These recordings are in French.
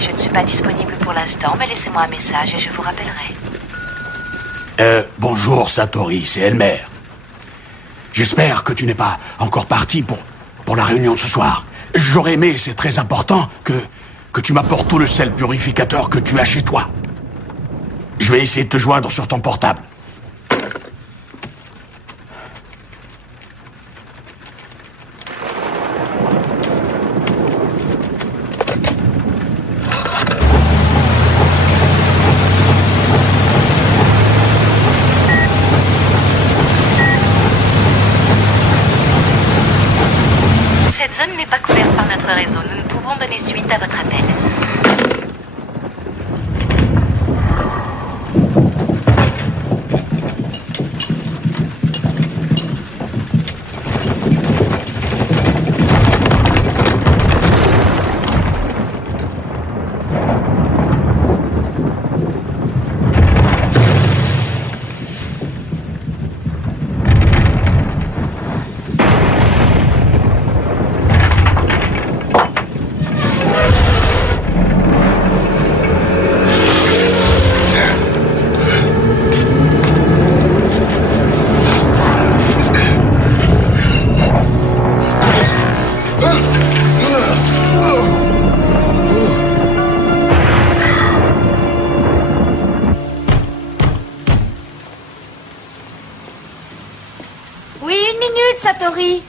Je ne suis pas disponible pour l'instant, mais laissez-moi un message et je vous rappellerai. Bonjour Satori, c'est Elmer. J'espère que tu n'es pas encore parti pour la réunion de ce soir. J'aurais aimé, c'est très important, que tu m'apportes tout le sel purificateur que tu as chez toi. Je vais essayer de te joindre sur ton portable. donner suite à votre appel. Oui, 1 minute, Satori.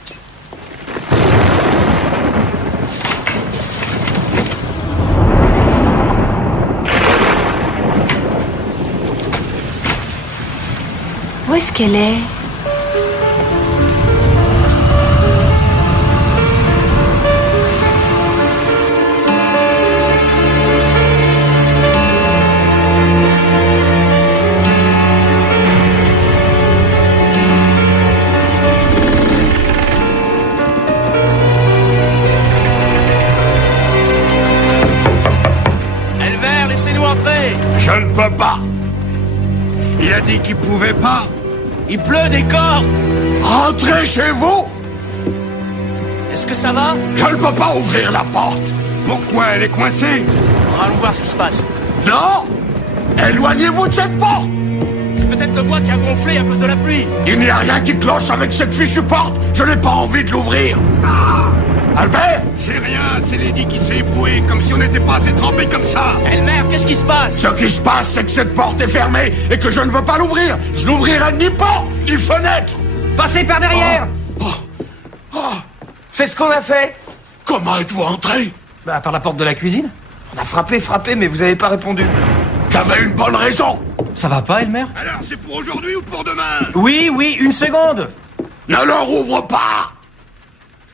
Où est-ce qu'elle est? Je ne peux pas. Il a dit qu'il pouvait pas. Il pleut des cordes. Rentrez chez vous. Est-ce que ça va? Je ne peux pas ouvrir la porte. Pourquoi elle est coincée? Allons voir ce qui se passe. Non. Éloignez-vous de cette porte. C'est peut-être le bois qui a gonflé à cause de la pluie. Il n'y a rien qui cloche avec cette fichue porte. Je n'ai pas envie de l'ouvrir. Albert? C'est rien, c'est Lady qui s'est ébrouée, comme si on n'était pas assez trempés comme ça. Elmer, qu'est-ce qui se passe? Ce qui se passe, c'est que cette porte est fermée et que je ne veux pas l'ouvrir. Je n'ouvrirai ni porte, ni fenêtre. Passez par derrière. C'est ce qu'on a fait. Comment êtes-vous entré? Bah, par la porte de la cuisine. On a frappé, mais vous avez pas répondu. J'avais une bonne raison. Ça va pas, Elmer? Alors, c'est pour aujourd'hui ou pour demain? Oui, 1 seconde. Ne leur ouvre pas.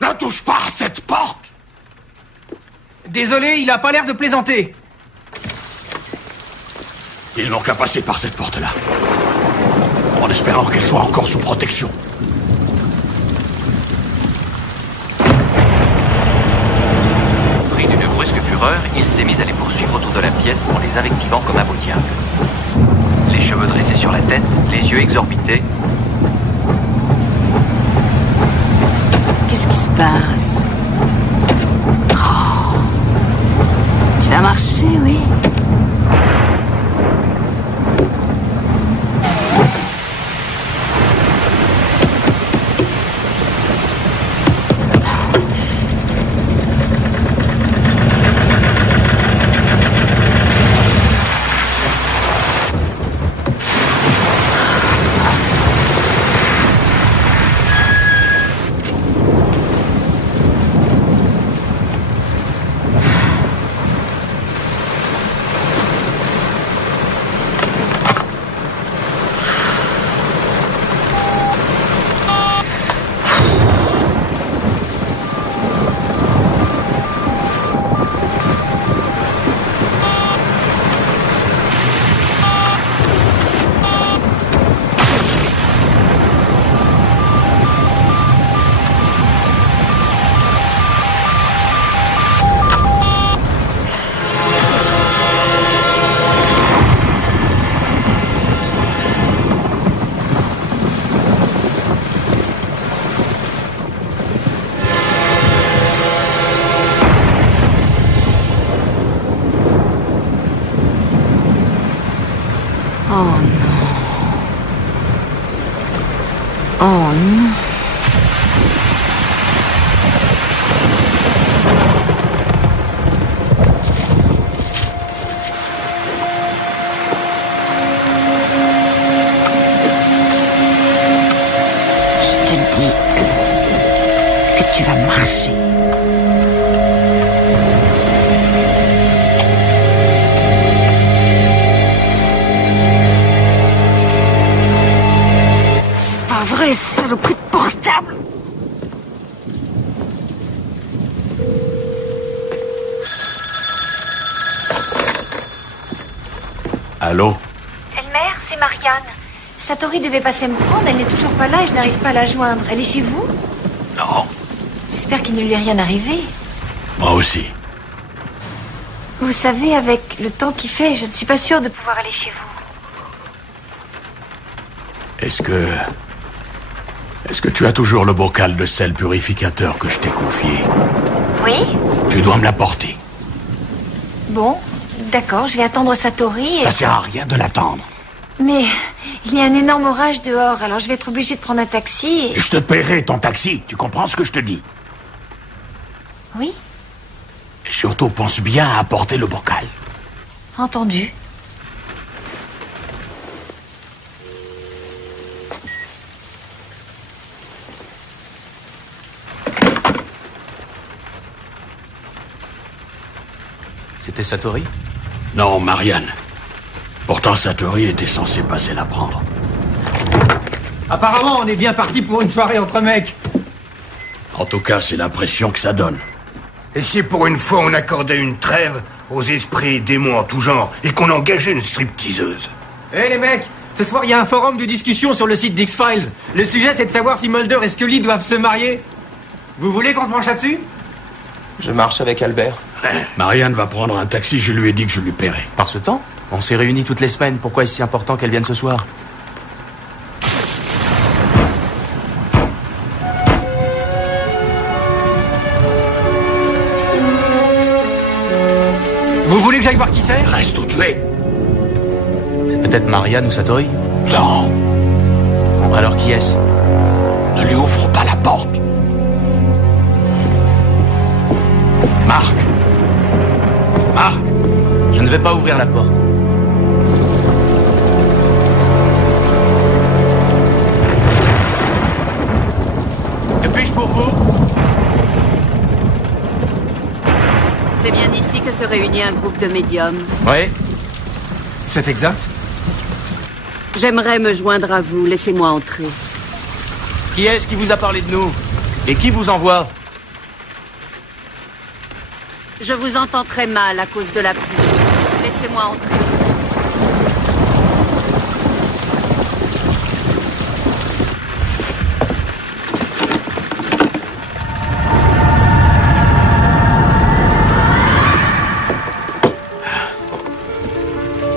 Ne touche pas à cette porte. Désolé, il a pas l'air de plaisanter. Ils n'ont qu'à passer par cette porte-là. En espérant qu'elle soit encore sous protection. Pris d'une brusque fureur, il s'est mis à les poursuivre autour de la pièce en les invectivant comme un beau diable. Les cheveux dressés sur la tête, les yeux exorbités. Qu'est-ce qui se passe? Oh. Tu vas marcher, oui? Oh non. Oh non. Je te dis que tu vas marcher. Vrai, saloperie de portable. Allô? Elmer, c'est Marianne. Satori devait passer me prendre, elle n'est toujours pas là et je n'arrive pas à la joindre. Elle est chez vous? Non. J'espère qu'il ne lui est rien arrivé. Moi aussi. Vous savez, avec le temps qu'il fait, je ne suis pas sûre de pouvoir aller chez vous. Est-ce que tu as toujours le bocal de sel purificateur que je t'ai confié? Oui? Tu dois me l'apporter. Bon, d'accord, je vais attendre Satori et... Ça sert à rien de l'attendre. Mais il y a un énorme orage dehors, alors je vais être obligée de prendre un taxi et... Je te paierai ton taxi, tu comprends ce que je te dis? Oui? Et surtout, pense bien à apporter le bocal. Entendu. C'était Satori? Non, Marianne. Pourtant, Satori était censé passer la prendre. Apparemment, on est bien parti pour une soirée entre mecs. En tout cas, c'est l'impression que ça donne. Et si pour une fois on accordait une trêve aux esprits et démons en tout genre et qu'on engageait une stripteaseuse? Hé les mecs, ce soir il y a un forum de discussion sur le site d'X-Files. Le sujet c'est de savoir si Mulder et Scully doivent se marier. Vous voulez qu'on se penche là-dessus? Je marche avec Albert. Marianne va prendre un taxi, je lui ai dit que je lui paierai. Par ce temps? On s'est réunis toutes les semaines, pourquoi est-ce si important qu'elle vienne ce soir? Vous voulez que j'aille voir qui c'est? Reste où tu es. C'est peut-être Marianne ou Satori? Non, Bon, alors qui est-ce? ne lui ouvre pas la porte. Marc. Marc. Je ne vais pas ouvrir la porte. Que puis-je pour vous? C'est bien ici que se réunit un groupe de médiums. Oui. C'est exact. J'aimerais me joindre à vous, laissez-moi entrer. Qui est-ce qui vous a parlé de nous? Et qui vous envoie? Je vous entends très mal à cause de la pluie. Laissez-moi entrer.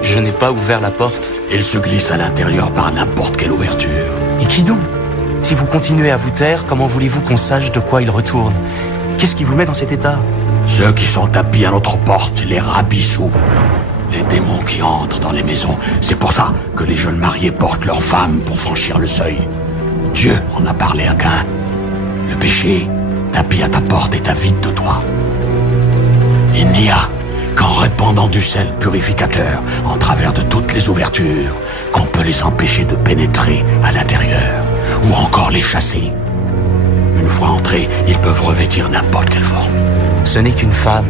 Je n'ai pas ouvert la porte. Il se glisse à l'intérieur par n'importe quelle ouverture. Et qui donc? Si vous continuez à vous taire, comment voulez-vous qu'on sache de quoi il retourne? Qu'est-ce qui vous met dans cet état? Ceux qui sont tapis à notre porte, les rabissous. Les démons qui entrent dans les maisons. C'est pour ça que les jeunes mariés portent leurs femmes pour franchir le seuil. Dieu en a parlé à Caïn. Le péché, tapis à ta porte, est avide de toi. Il n'y a qu'en répandant du sel purificateur en travers de toutes les ouvertures qu'on peut les empêcher de pénétrer à l'intérieur, ou encore les chasser. Une fois entrés, ils peuvent revêtir n'importe quelle forme. Ce n'est qu'une femme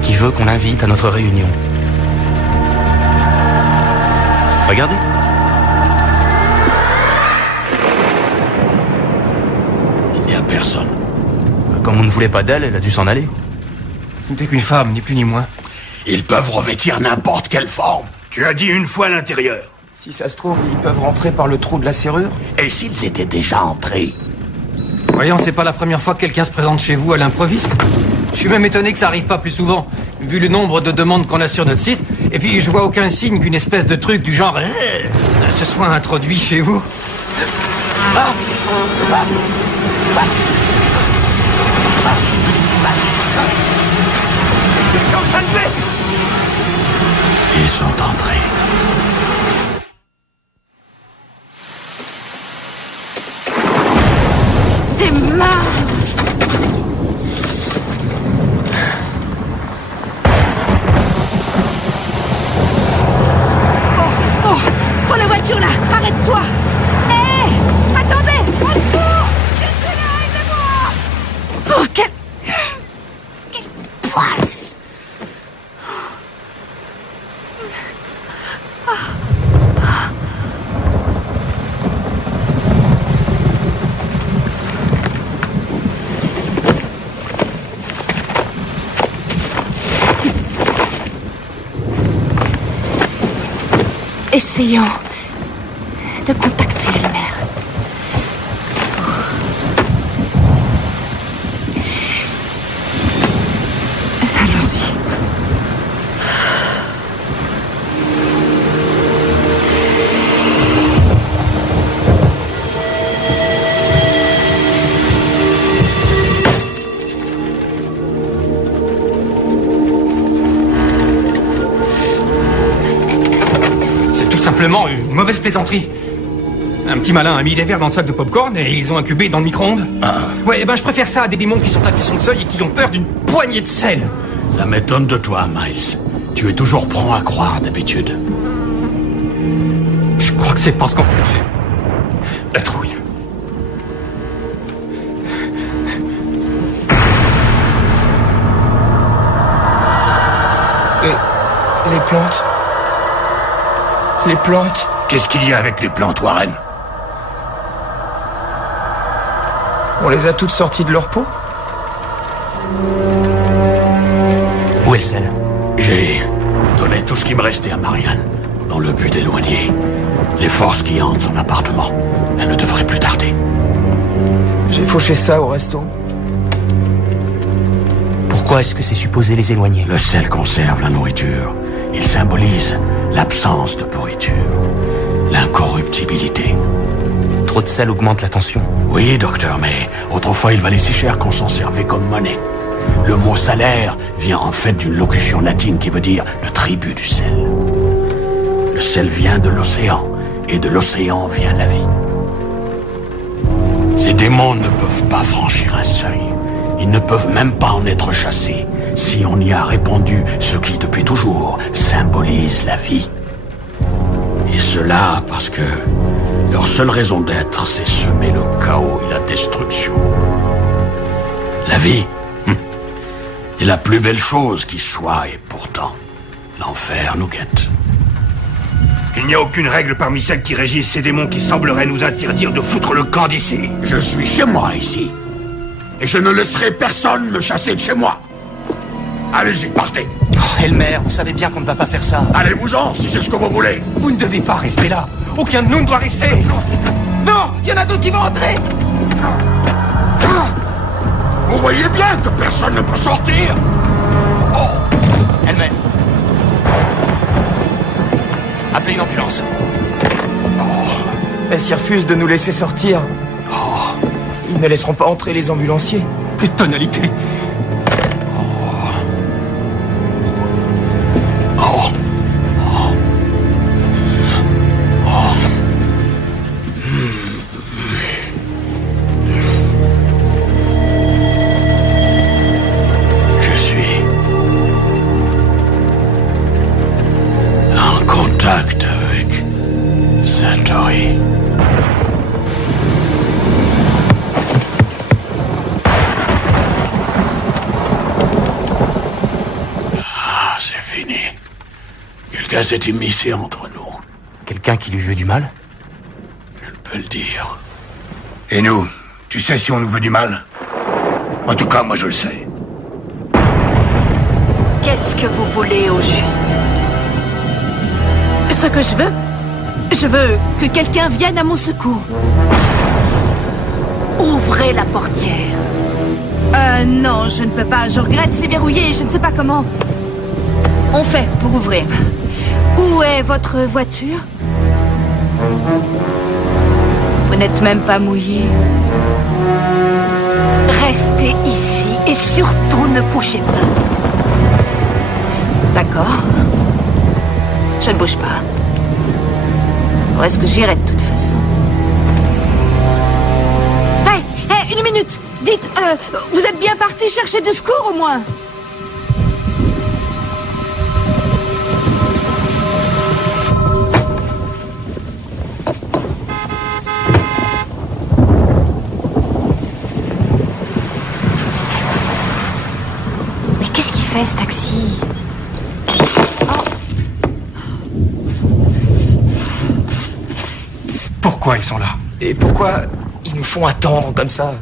qui veut qu'on l'invite à notre réunion. Regardez. Il n'y a personne. Comme on ne voulait pas d'elle, elle a dû s'en aller. Ce n'était qu'une femme, ni plus ni moins. Ils peuvent revêtir n'importe quelle forme. Tu as dit une fois à l'intérieur. Si ça se trouve, ils peuvent rentrer par le trou de la serrure. Et s'ils étaient déjà entrés? Voyons, c'est pas la première fois que quelqu'un se présente chez vous à l'improviste. Je suis même étonné que ça arrive pas plus souvent, vu le nombre de demandes qu'on a sur notre site. Et puis, je vois aucun signe qu'une espèce de truc du genre se soit introduit chez vous. Ils sont entrés. T'es marre! Oh, la voiture là! Arrête-toi! Hé! Attendez! Au secours! Je suis là, aidez-moi! Oh, quelle poisse! Essayons de contacter Elmer. Allons-y. Simplement une mauvaise plaisanterie. Un petit malin a mis des verres dans le sac de popcorn et ils ont incubé dans le micro-ondes. Ouais, je préfère ça à des démons qui sont à cuisson de seuil et qui ont peur d'une poignée de sel. Ça m'étonne de toi, Miles. Tu es toujours prompt à croire d'habitude. Je crois que c'est parce qu'en fait j'ai la trouille. Les plantes. Les plantes. Qu'est-ce qu'il y a avec les plantes, Warren? On les a toutes sorties de leur peau? Où est le sel? J'ai donné tout ce qui me restait à Marianne, dans le but d'éloigner les forces qui hantent son appartement. Elle ne devrait plus tarder. J'ai fauché ça au resto. Pourquoi est-ce que c'est supposé les éloigner? Le sel conserve la nourriture. Il symbolise l'absence de pourriture, l'incorruptibilité. Trop de sel augmente la tension. Oui, docteur, mais autrefois il valait si cher qu'on s'en servait comme monnaie. Le mot salaire vient en fait d'une locution latine qui veut dire le tribut du sel. Le sel vient de l'océan, et de l'océan vient la vie. Ces démons ne peuvent pas franchir un seuil. Ils ne peuvent même pas en être chassés si on y a répandu ce qui, depuis toujours, symbolise la vie. Et cela parce que leur seule raison d'être, c'est semer le chaos et la destruction. La vie est la plus belle chose qui soit, et pourtant, l'enfer nous guette. Il n'y a aucune règle parmi celles qui régissent ces démons qui sembleraient nous interdire de foutre le camp d'ici. Je suis chez moi, ici. Et je ne laisserai personne me chasser de chez moi. Allez-y, partez. Oh, Elmer, vous savez bien qu'on ne va pas faire ça. Allez-vous-en, si c'est ce que vous voulez. Vous ne devez pas rester là. Aucun de nous ne doit rester. Non, il y en a d'autres qui vont entrer. Vous voyez bien que personne ne peut sortir. Oh, Elmer. Appelez une ambulance. Mais s'ils refusent de nous laisser sortir, ils ne laisseront pas entrer les ambulanciers. Plus de tonalité. S'est immiscé entre nous. Quelqu'un qui lui veut du mal? Je ne peux le dire. Et nous, tu sais si on nous veut du mal? En tout cas, moi je le sais. Qu'est-ce que vous voulez au juste? Ce que je veux que quelqu'un vienne à mon secours. Ouvrez la portière. Non, je ne peux pas. Je regrette, c'est verrouillé. Je ne sais pas comment on fait pour ouvrir. Où est votre voiture? Vous n'êtes même pas mouillé. Restez ici et surtout ne bougez pas. D'accord. Je ne bouge pas. Où est-ce que j'irai de toute façon? Hey, une minute. Dites, vous êtes bien parti chercher du secours au moins? Ce taxi. Pourquoi ils sont là? Et pourquoi ils nous font attendre comme ça?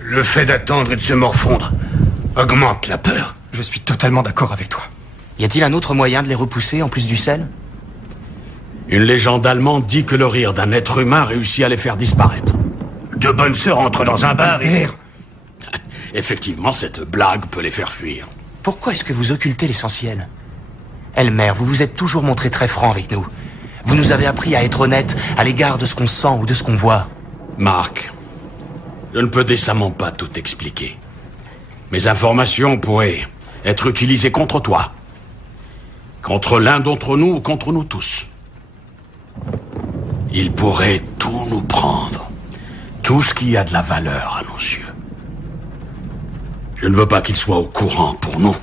Le fait d'attendre et de se morfondre augmente la peur. Je suis totalement d'accord avec toi. Y a-t-il un autre moyen de les repousser en plus du sel? Une légende allemande dit que le rire d'un être humain réussit à les faire disparaître. Deux bonnes sœurs entrent dans un bar et... Effectivement, cette blague peut les faire fuir. Pourquoi est-ce que vous occultez l'essentiel? Elmer, vous vous êtes toujours montré très franc avec nous. Vous nous avez appris à être honnête à l'égard de ce qu'on sent ou de ce qu'on voit. Marc, je ne peux décemment pas tout expliquer. Mes informations pourraient être utilisées contre toi. Contre l'un d'entre nous ou contre nous tous. Ils pourraient tout nous prendre. Tout ce qui a de la valeur à nos yeux. Je ne veux pas qu'ils soient au courant pour nous.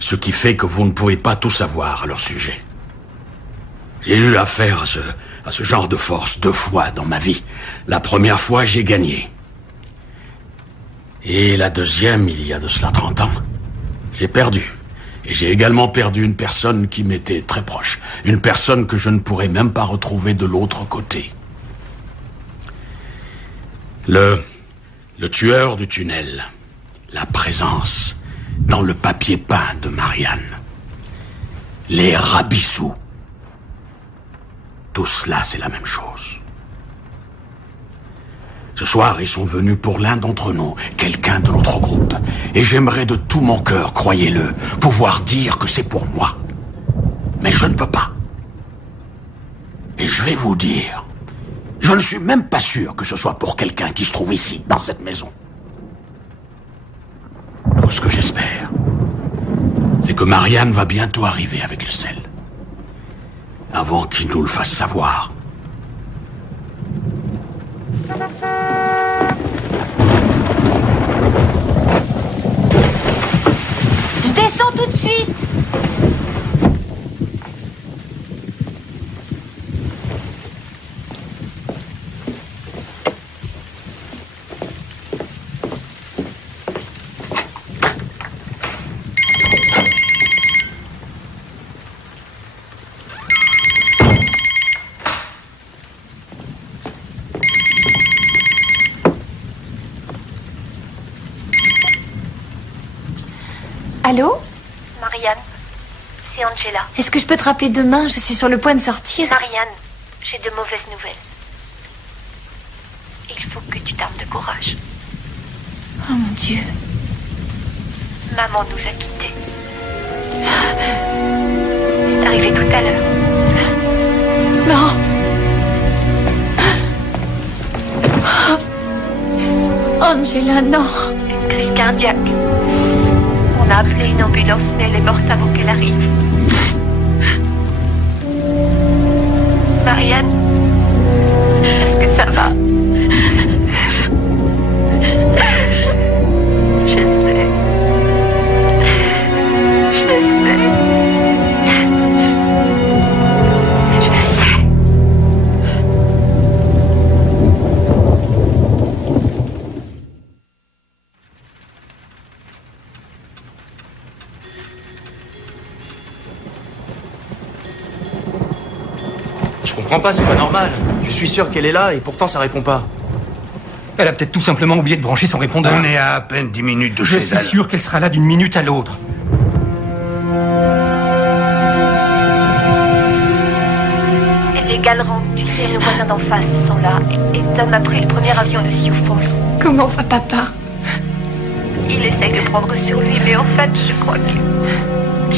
Ce qui fait que vous ne pouvez pas tout savoir à leur sujet. J'ai eu affaire à ce genre de force 2 fois dans ma vie. La première fois, j'ai gagné. Et la deuxième, il y a de cela 30 ans, j'ai perdu. Et j'ai également perdu une personne qui m'était très proche. Une personne que je ne pourrais même pas retrouver de l'autre côté. Le tueur du tunnel. La présence dans le papier peint de Marianne. Les Rabissous. Tout cela, c'est la même chose. Ce soir, ils sont venus pour l'un d'entre nous, quelqu'un de notre groupe. Et j'aimerais de tout mon cœur, croyez-le, pouvoir dire que c'est pour moi. Mais je ne peux pas. Et je vais vous dire, je ne suis même pas sûr que ce soit pour quelqu'un qui se trouve ici, dans cette maison. Tout ce que j'espère, c'est que Marianne va bientôt arriver avec le sel. Avant qu'il nous le fasse savoir. Je descends tout de suite. Allô? Marianne, c'est Angela. Est-ce que je peux te rappeler demain? Je suis sur le point de sortir. Marianne, j'ai de mauvaises nouvelles. Il faut que tu t'armes de courage. Oh mon Dieu. Maman nous a quittés. C'est arrivé tout à l'heure. Non. Angela, non. Une crise cardiaque. On a appelé une ambulance, mais elle est morte avant qu'elle arrive. Marianne, est-ce que ça va? Je sais. Je comprends pas, c'est pas normal. Je suis sûr qu'elle est là et pourtant ça répond pas. Elle a peut-être tout simplement oublié de brancher son répondeur. On est à peine 10 minutes de chez elle. Je suis sûr qu'elle sera là d'une minute à l'autre. Les Gallerand, tu sais, nos voisins d'en face sont là. Et Tom a pris le premier avion de Sioux Falls. Comment va papa? Il essaye de prendre sur lui, mais en fait, je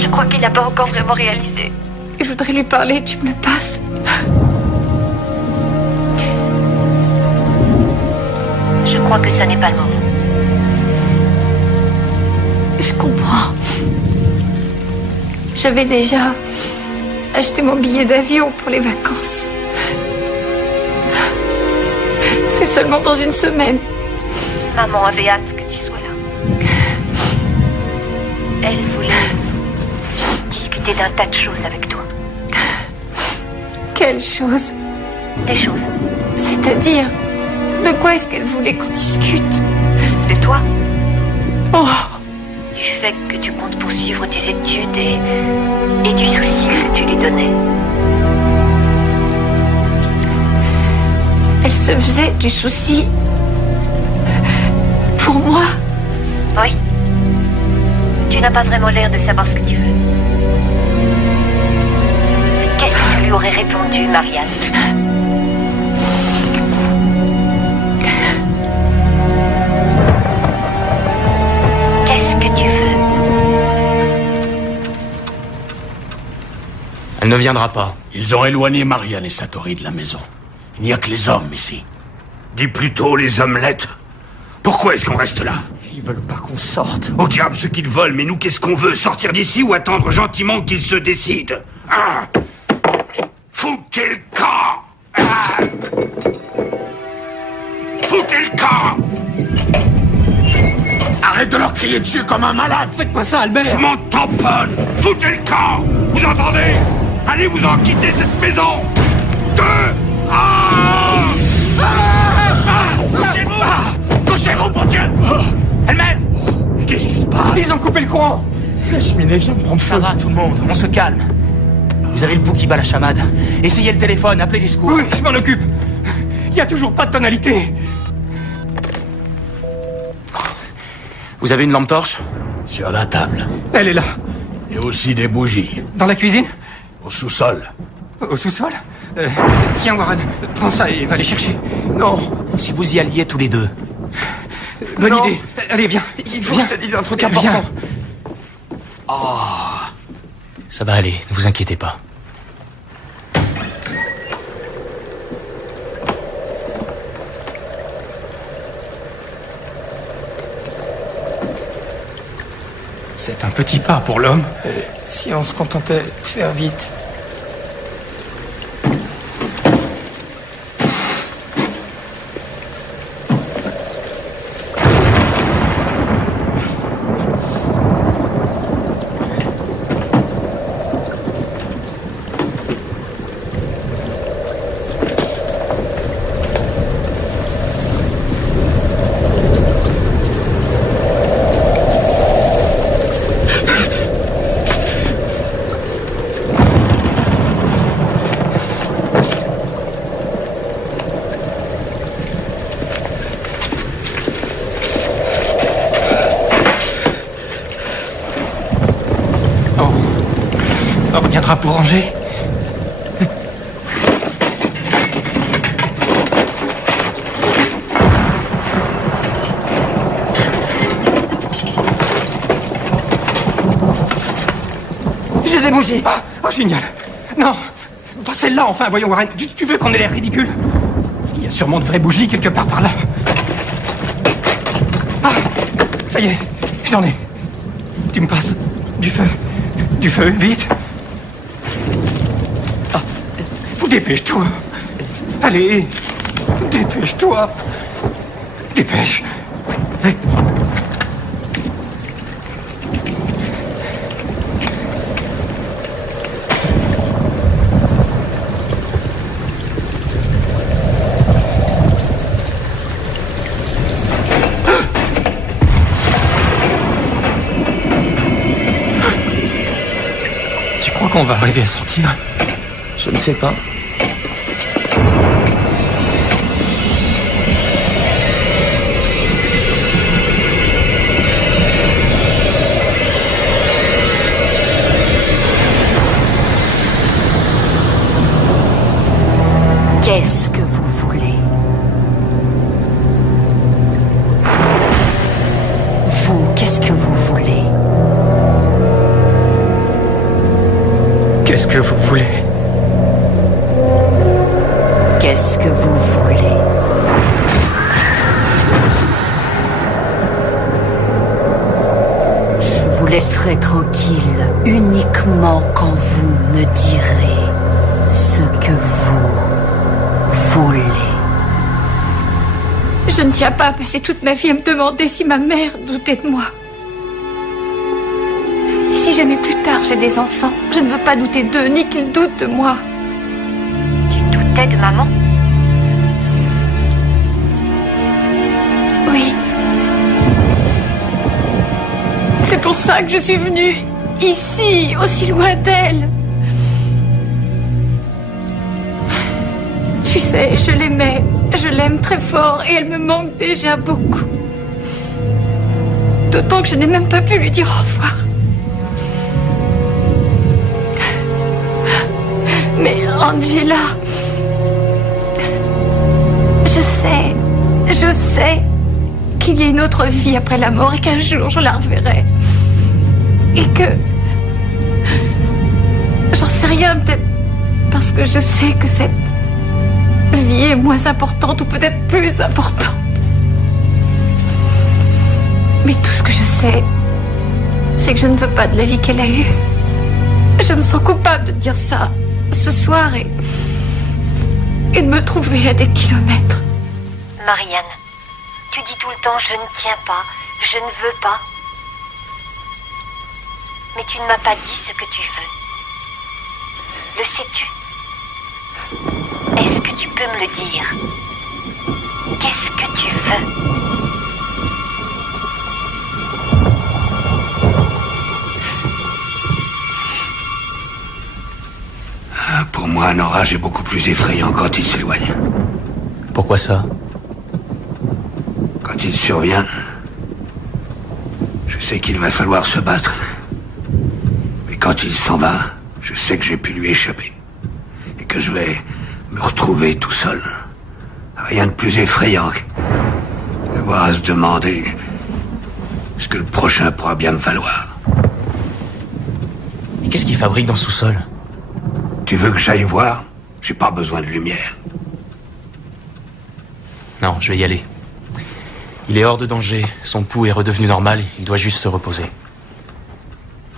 crois qu'il n'a pas encore vraiment réalisé. Je voudrais lui parler, tu me le passes? Je crois que ça n'est pas le moment. Je comprends. J'avais déjà acheté mon billet d'avion pour les vacances. C'est seulement dans une semaine. Maman avait hâte que tu sois là. Elle voulait discuter d'un tas de choses avec toi. Quelle chose? Des choses. C'est-à-dire, de quoi est-ce qu'elle voulait qu'on discute? De toi. Oh. Du fait que tu comptes poursuivre tes études et du souci que tu lui donnais. Elle se faisait du souci pour moi? Oui. Tu n'as pas vraiment l'air de savoir ce que tu veux. Qu'est-ce que tu lui aurais répondu, Marianne. Qu'est-ce que tu veux? Elle ne viendra pas. Ils ont éloigné Marianne et Satori de la maison. Il n'y a que les hommes ici. Dis plutôt les omelettes. Pourquoi est-ce qu'on reste là? Ils veulent pas qu'on sorte. Au diable ce qu'ils veulent, mais nous qu'est-ce qu'on veut? Sortir d'ici ou attendre gentiment qu'ils se décident? Ah! Foutez le camp! Ah! Foutez le camp! Arrête de leur crier dessus comme un malade! Faites pas ça, Albert! Je m'en tamponne! Foutez le camp! Vous entendez? Allez vous en quitter cette maison! Couchez-vous! Couchez-vous, mon Dieu! Elle-même! Qu'est-ce qui se passe? Ils ont coupé le courant! La cheminée vient de prendre feu. Ça va, tout le monde, on se calme. Vous avez le pouls qui bat la chamade. Essayez le téléphone, appelez les secours. Oui, je m'en occupe. Il n'y a toujours pas de tonalité. Vous avez une lampe torche? Sur la table. Elle est là. Et aussi des bougies. Dans la cuisine? Au sous-sol. Au sous-sol? Tiens, Warren, prends ça et va les chercher. Non, si vous y alliez tous les deux. Bonne idée. Allez, viens. Il faut que je te dise un truc important. Oh. Ça va aller, ne vous inquiétez pas. C'est un petit pas pour l'homme. Si on se contentait de faire vite. On reviendra pour ranger. J'ai des bougies. Oh, génial. Non, pas celle-là, enfin, voyons, Warren. Tu veux qu'on ait l'air ridicule? Il y a sûrement de vraies bougies quelque part par là. Ah, ça y est, j'en ai. Tu me passes du feu. Du feu, vite. Ah, dépêche-toi. Allez, dépêche-toi. Dépêche. On va arriver à sortir. Je ne sais pas. Qu'est-ce que vous voulez? Vous, qu'est-ce que vous voulez? Qu'est-ce que vous voulez? Qu'est-ce que vous voulez? Je vous laisserai tranquille uniquement quand vous me direz ce que vous voulez. Je ne tiens pas à passer toute ma vie à me demander si ma mère doutait de moi. Et si jamais plus tard j'ai des enfants, je ne veux pas douter d'eux, ni qu'ils doutent de moi. Tu doutais de maman? Oui. C'est pour ça que je suis venue ici, aussi loin d'elle. Tu sais, je l'aimais, je l'aime très fort et elle me manque déjà beaucoup. D'autant que je n'ai même pas pu lui dire au revoir. Mais Angela, je sais qu'il y a une autre vie après la mort et qu'un jour je la reverrai. Et que... J'en sais rien, peut-être parce que je sais que cette vie est moins importante ou peut-être plus importante. Mais tout ce que je sais, c'est que je ne veux pas de la vie qu'elle a eue. Je me sens coupable de dire ça ce soir et de me trouver à des kilomètres. Marianne, tu dis tout le temps je ne tiens pas, je ne veux pas. Mais tu ne m'as pas dit ce que tu veux. Le sais-tu? Est-ce que tu peux me le dire? Qu'est-ce que tu veux? Pour moi, un orage est beaucoup plus effrayant quand il s'éloigne. Pourquoi ça? Quand il survient, je sais qu'il va falloir se battre. Mais quand il s'en va, je sais que j'ai pu lui échapper. Et que je vais me retrouver tout seul. Rien de plus effrayant d'avoir à se demander ce que le prochain pourra bien me valoir. Et qu'est-ce qu'il fabrique dans ce sous-sol? Tu veux que j'aille voir? J'ai pas besoin de lumière. Non, je vais y aller. Il est hors de danger. Son pouls est redevenu normal. Il doit juste se reposer.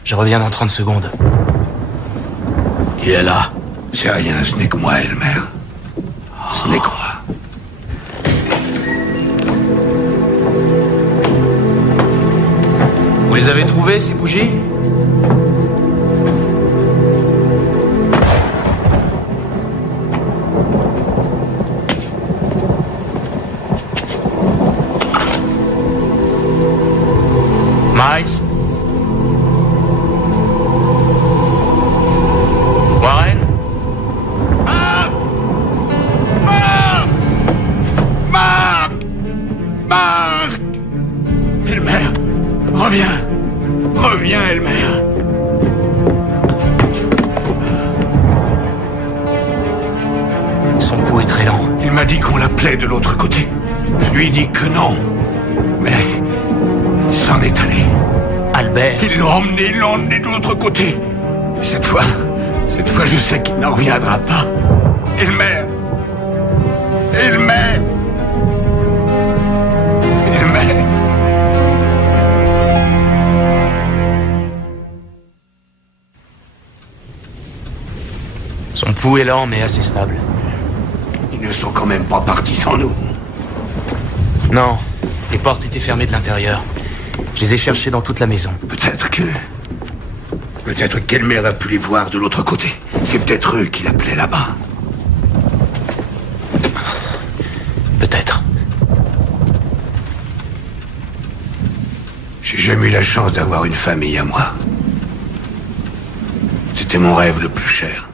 Je reviens dans 30 secondes. Qui est là? C'est rien, ce n'est que moi, Elmer. Ce n'est que moi. Vous les avez trouvés, ces bougies? Miles? Warren? Marc! Elmer! Reviens! Reviens, Elmer! Son pouls est très lent. Il m'a dit qu'on l'appelait de l'autre côté. Je lui ai dit que non. Mais il s'en est allé. Albert? Ils l'ont emmené de l'autre côté. Cette fois, je sais qu'il n'en reviendra pas. Elmer! Elmer! Elmer! Son pouls est lent, mais assez stable. Ils ne sont quand même pas partis sans nous. Non, les portes étaient fermées de l'intérieur. Je les ai cherchées dans toute la maison. Peut-être qu'Elmer a pu les voir de l'autre côté. C'est peut-être eux qui l'appelaient là-bas. Peut-être. J'ai jamais eu la chance d'avoir une famille à moi. C'était mon rêve le plus cher.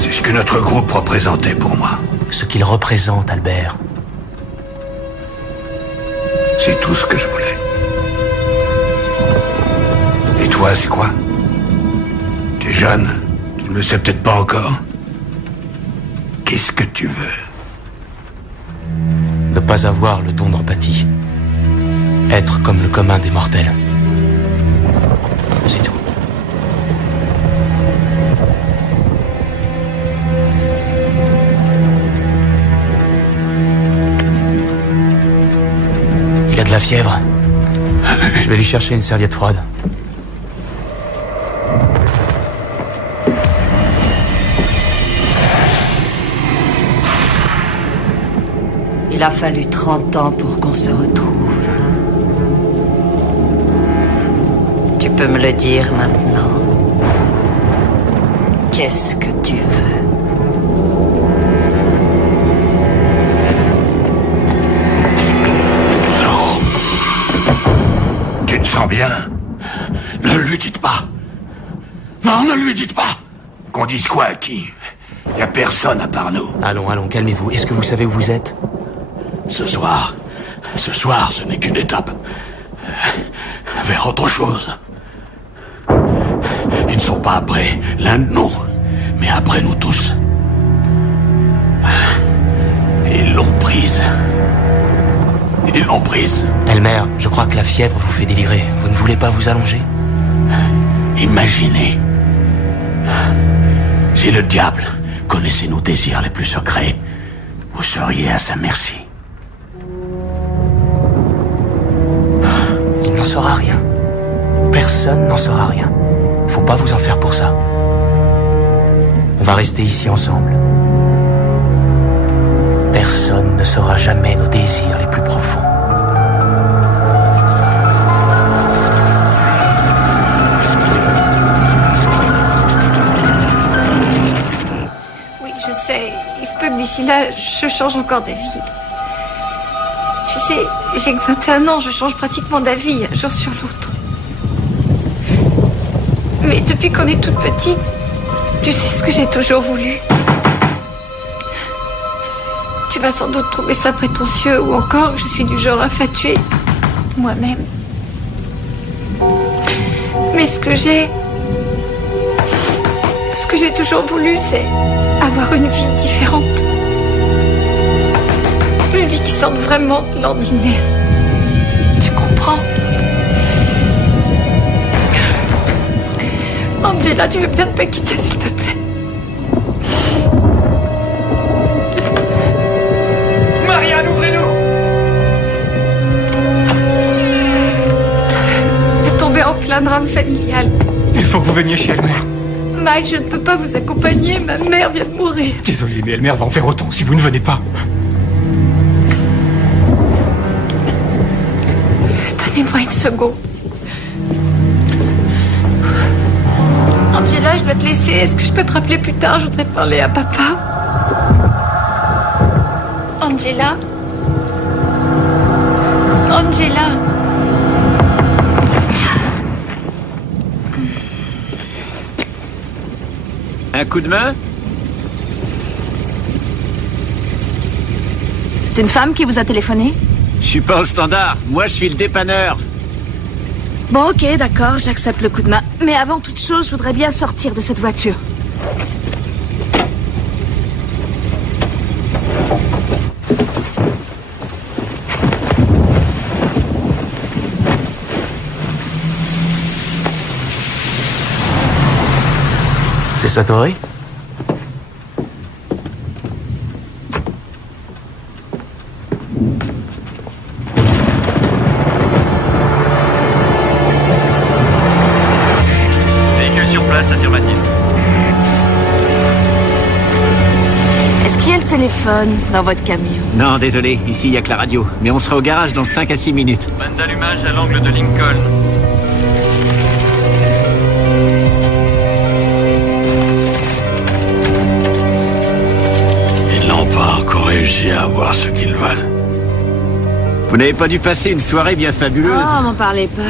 C'est ce que notre groupe représentait pour moi. Ce qu'il représente, Albert. C'est tout ce que je voulais. Et toi, c'est quoi? T'es jeune, tu ne le sais peut-être pas encore. Qu'est-ce que tu veux? Ne pas avoir le don d'empathie. Être comme le commun des mortels. C'est tout. Il a de la fièvre. Je vais lui chercher une serviette froide. Il a fallu 30 ans pour qu'on se retrouve. Tu peux me le dire maintenant. Qu'est-ce que tu veux? Non. Tu te sens bien? Ne lui dites pas. Non, ne lui dites pas. Qu'on dise quoi à qui? Y a personne à part nous. Allons, calmez-vous. Est-ce que vous savez où vous êtes? Ce soir, ce n'est qu'une étape vers autre chose. Ils ne sont pas après l'un de nous, mais après nous tous. prise. Ils l'ont prise. Elmer, je crois que la fièvre vous fait délirer. Vous ne voulez pas vous allonger? Imaginez. Si le diable connaissait nos désirs les plus secrets, vous seriez à sa merci. Il n'en saura rien. Personne n'en saura rien. Faut pas vous en faire pour ça. On va rester ici ensemble. Personne ne saura jamais nos désirs les plus profonds. Oui, je sais. Il se peut que d'ici là, je change encore d'avis. Tu sais, j'ai que 21 ans, je change pratiquement d'avis, un jour sur l'autre. Mais depuis qu'on est toute petite, tu sais ce que j'ai toujours voulu. Tu vas sans doute trouver ça prétentieux ou encore que je suis du genre infatuée de moi-même. Mais ce que j'ai toujours voulu, c'est avoir une vie différente. Une vie qui sorte vraiment de l'ordinaire. Tu comprends? Angela, tu veux bien ne pas quitter, s'il te plaît? Marianne, ouvrez-nous! Vous tombez en plein drame familial. Il faut que vous veniez chez Elmer. Mike, je ne peux pas vous accompagner. Ma mère vient de mourir. Désolé, mais Elmer va en faire autant si vous ne venez pas. Donnez-moi une seconde. Angela, je dois te laisser. Est-ce que je peux te rappeler plus tard? Je voudrais parler à papa. Angela? Angela? Un coup de main? C'est une femme qui vous a téléphoné? Je suis pas au standard. Moi, je suis le dépanneur. Bon, ok, d'accord, j'accepte le coup de main. Mais avant toute chose, je voudrais bien sortir de cette voiture. C'est Satori? Véhicule sur place, affirmatif. Est-ce qu'il y a le téléphone dans votre camion? Non, désolé, ici il n'y a que la radio. Mais on sera au garage dans 5 à 6 minutes. Panne d'allumage à l'angle de Lincoln. Réussi à avoir ce qu'ils veulent. Vous n'avez pas dû passer une soirée bien fabuleuse? Oh, m'en parlez pas.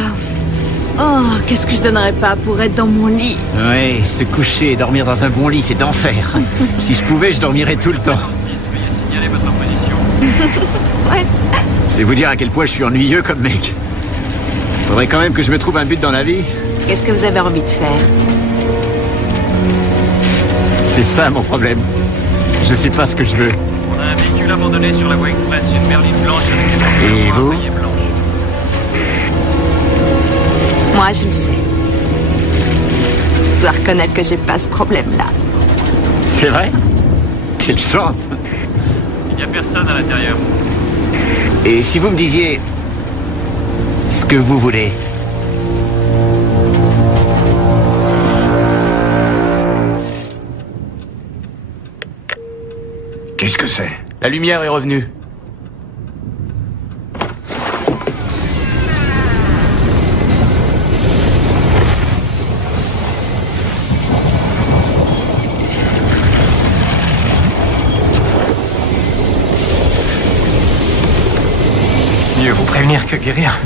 Oh, qu'est-ce que je donnerais pas pour être dans mon lit. Oui, se coucher et dormir dans un bon lit, c'est d'enfer. Si je pouvais, je dormirais tout le temps. Veuillez signaler votre position. Ouais. C'est vous dire à quel point je suis ennuyeux comme mec. Faudrait quand même que je me trouve un but dans la vie. Qu'est-ce que vous avez envie de faire? C'est ça mon problème. Je sais pas ce que je veux. On a un véhicule abandonné sur la voie express, une berline blanche avec Et vous? Moi, je le sais. Je dois reconnaître que j'ai pas ce problème-là. C'est vrai? Quelle chance! Il n'y a personne à l'intérieur. Et si vous me disiez ce que vous voulez? Qu'est-ce que c'est? La lumière est revenue. Mieux vous prévenir que guérir.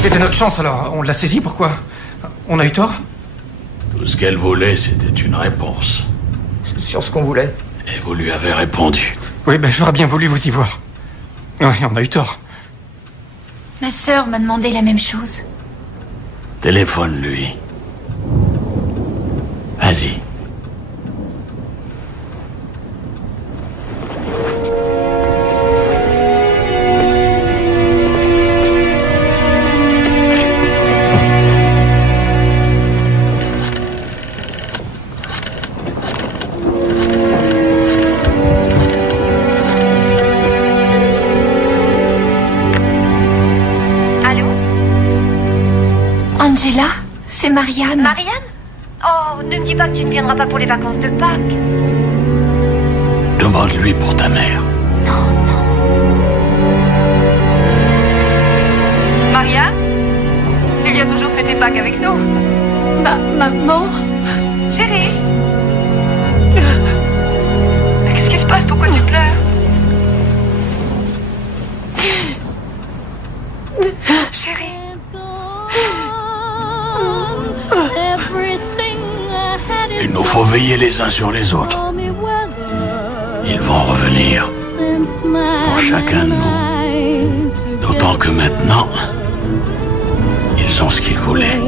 C'était notre chance alors, on l'a saisie, pourquoi? On a eu tort? Tout ce qu'elle voulait, c'était une réponse. Sur ce qu'on voulait. Et vous lui avez répondu. Oui, ben j'aurais bien voulu vous y voir. Oui, on a eu tort. Ma sœur m'a demandé la même chose. Téléphone-lui. Vas-y. Angela, c'est Marianne. Marianne? Oh, ne me dis pas que tu ne viendras pas pour les vacances de Pâques. Demande-lui pour ta mère. Non. Marianne? Tu viens toujours fêter Pâques avec nous? Maman? Chérie? Mais qu'est-ce qui se passe? Pourquoi tu pleures? Chérie? Il nous faut veiller les uns sur les autres. Ils vont revenir pour chacun de nous. D'autant que maintenant, ils ont ce qu'ils voulaient.